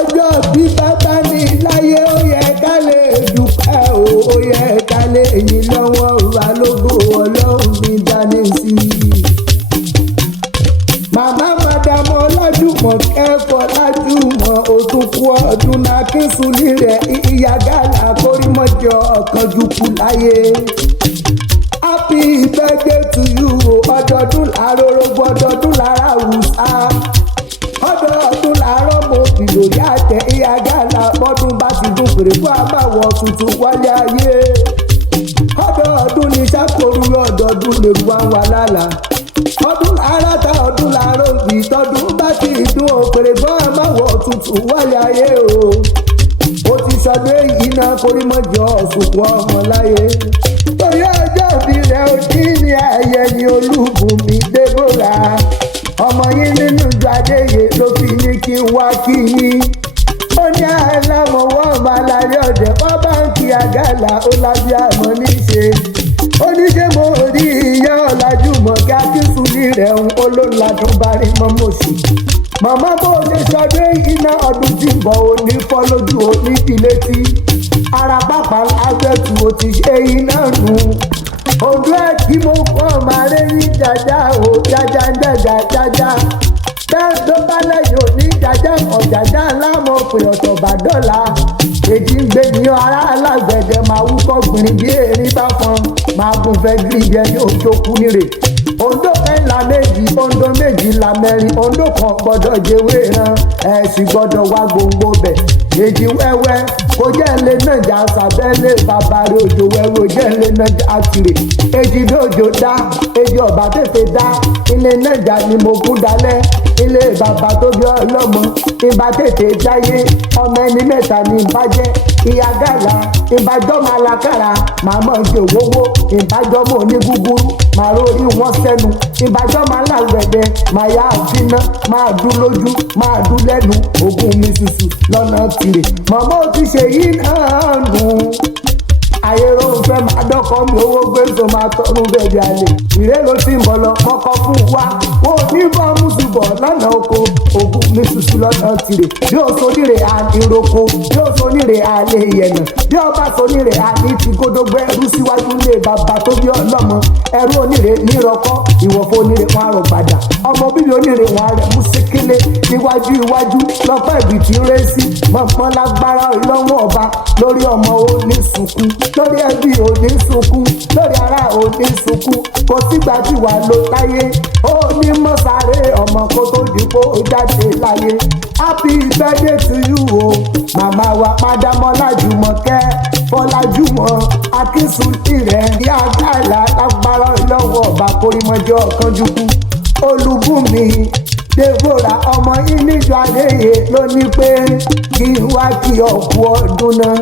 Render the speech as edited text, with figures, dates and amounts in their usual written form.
ọjọ́ bí bàbá mi láyé ó yẹ ká lè dúpẹ́ o, ó yẹ ká lè yìn lọ́wọ́ balógo ọlọ́run mi dání sí i. Màmá Màdàmú Ọlájùmọ̀ kẹ́kọ̀ọ́ lájùmọ̀ òtúnkù ọdún náà kí sùn nílẹ̀ ìyá gàlà kórìmọ́jọ ọ̀kanjúkú láyé. Happy birthday to you ọdọọdún làárọ̀ ọdọọdún lára wùsà ọdọọdún làárọ̀ mo kìlò yá tẹ ìyá gàlà bọ́dún bá ti dún pèrè fún àbáwọ̀ tuntun wálé ayé. Ọdọọdún ní sákòrú ọdọọdún lè wá wà lálàá. Ọdún lára ta ọdún làárọ̀ òbí tọdún bá ti dún òpèrè fún àbáwọ̀ tuntun wálé ayé o. Ó ti sọdún èyí náà kórìmọ́jọ ọ̀sùnkún ọmọ láyé. Torí ọjọ́ ìbí rẹ̀ ò ní ní ayẹyẹ ní Olúbùnmi Deborah. Ọmọ yín nínú ìjọ Adéyè ló fi ní kí n wá kí yín. Ó ní alámọ̀wọ́ ọmọ alárẹ̀ ọ̀dẹ̀ wọ́n bá ń kí àgàlà ó lábí àmọ́ níṣe. Ó ní ṣé mo rí ìyá Ọlájùmọ̀ kí akínsùnlé rẹ̀ ń olóńladùn bá rí mọ́mọ́sì. Màmá bó ṣe sọdún iná ọdún tí ń bọ̀ òní fọ́ lójú òní ìdílé tí. Ara pápá agbẹ́tù ò ti ṣe iná nù. Ojú ẹ̀ tí mo kọ́ máa rí ní jàjà ò jájá ń jàjà jájá. Bẹ́ẹ̀ tó bá lẹ́yìn òní jàjà ọ̀jàjà láàmú pé ọ̀tọ̀ bá dọ́là. Èjì ń gbé ní ará alágbẹ̀dẹ máa wúkọ́ gbìnrín bí erin bá fọn. Máa gùn fẹ́ gírí jẹ ní òjòkú nírè. Ondo mẹ́la méjì, Ondo méjìlá mẹ́rin, Ondo kan gbọ́dọ̀ jẹ́wé ran. Ẹ sì gbọ́dọ̀ wá gbòǹgbò bẹ̀. Èjì wẹ́wẹ́ kò jẹ́ ilé náà jà sàbẹ́lẹ̀ bàbá rẹ̀ òjò wẹ́wẹ́ jẹ́ ilé náà jà kiri. Èjì dòjò dá, èjì ọ̀bà tètè dá. Ilé náà jà ni mo kú dalẹ̀. Ilé bàbá tó bí ọlọ́mọ ìbá tètè jáyé. Ọmọ ẹni mẹ́ta ni ìbàjẹ́. Ìyá gàlà ìbàjọ́ máa la kára. Màmá jẹ òwòwò ìbàjọ́ mọ̀ ní gúgúrú. Màá rórí wọn sẹ́nu. Ìbàjọ́ máa lágbẹ̀dẹ. Màá yá àfinà. Máa dún lójú. Máa dún lẹ́nu. Ògùn mi ṣùṣù lọ́nà tìrè. Màmá ò ti ṣe yí náà nù. Ayérò ń fẹ́ máa dọ́kọ̀ mi owó gbèsò máa tọrún bẹ̀bí àlè. Ìrélò tí ń bọ̀ lọ kọ́kọ́ fún wa. Wọ́n ò ní bọ́ mùsùlùmọ̀ lọ́nà oko. Ògùn mi ṣùṣù lọ́nà tìrè. Bí o sonírè àníroko. Bí o sonírè àlè yẹ̀nà. Bí ọba sonírè àní ti kódógbé ẹrú síwájú ilé bàbá tó bí ọlọ́mọ. Ẹrú onírè nírọ̀kọ́. Ìwọ̀fọ̀ onírè wọn àrò padà. Ọmọ bíbí onírè wọn rẹ̀ mú sékélé. Iwájú lọ́pọ̀ ìbí tí ń ré sí. Mọ̀pọ́n lágbára ìlọ́wọ́ ọba lórí ọmọ òní sunkún. Lórí ẹbí òní sunkún. Lórí ará òní sunkún. Kò sígbà tí wà ló láyé. Ó ní mọ́sáré ọmọ kó tó dìbò jáde láyé. Happy birthday to you o. Màmá wa Màdàmú Ọlájùmọ̀kẹ́ Fọlájùmọ̀ Akínsùnlé rẹ̀ ìyá gàlà lágbára lọ́wọ́ ọba kórìmọ́jọ ọ̀kanjúkú. Olúbùnmi Deborah ọmọ yín níjọ Adéyè ló ní pé kí n wá kí ọ̀pọ̀ ọdún náà.